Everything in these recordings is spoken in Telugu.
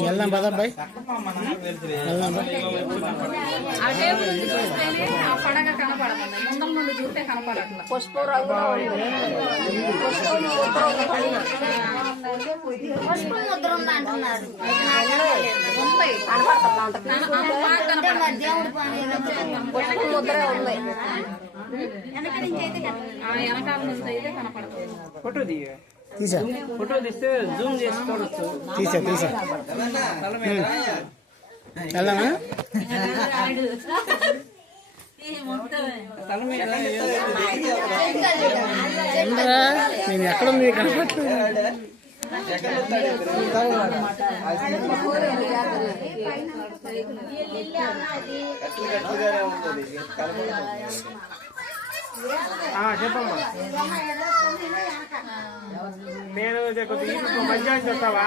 వెళ్దాం పదబ్బాయి పడగ కనపడదు ముందల నుండి చూస్తే కనపడట్లా పుష్ప ముద్ర ఉంది అంటున్నారు ముద్ర ఉంది వెనకాల నుంచి అయితే కనపడదు ఫోటో తీసా ఫోటో తీస్తే జూమ్ చేసి చూడొచ్చు. తీసా వెళ్దామా నేను ఎక్కడుంది కనపట్లేదు. చెప్పమ్మా నేను కొద్దిగా మధ్యాహ్నం చెప్తావా?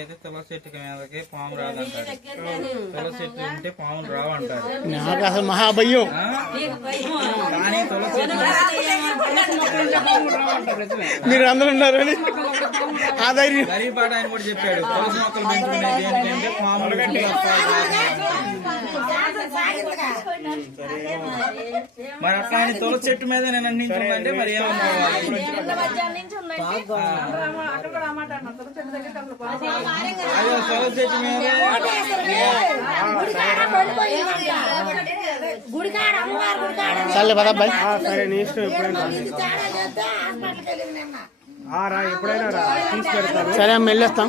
అయితే తులసి చెట్టుకి మీదకి పాము రాదంటారు. తులసి చెట్టు ఉంటే పాములు రావంటారు. నాకు అసలు మహాభయ్యం. కానీ తులసి మీరు అందరూ ఉన్నారని ఆ ధైర్యం గరీబాట ఆయన కూడా చెప్పాడు. తులసి మొక్కలు పెంచుకునేది ఏంటంటే పాములు మరి అట్లా అని తులసి చెట్టు మీద నేను అందించుకుంటే మరి ఏమనుకోవాలి? అదే తులసి చెట్టు మీద చాలే పదబ్బాయి. సరే నీ ఇష్టం. ఎప్పుడైనా ఎప్పుడైనా రా తీసుకెళ్తాను. సరే అమ్మ వెళ్ళొస్తాం.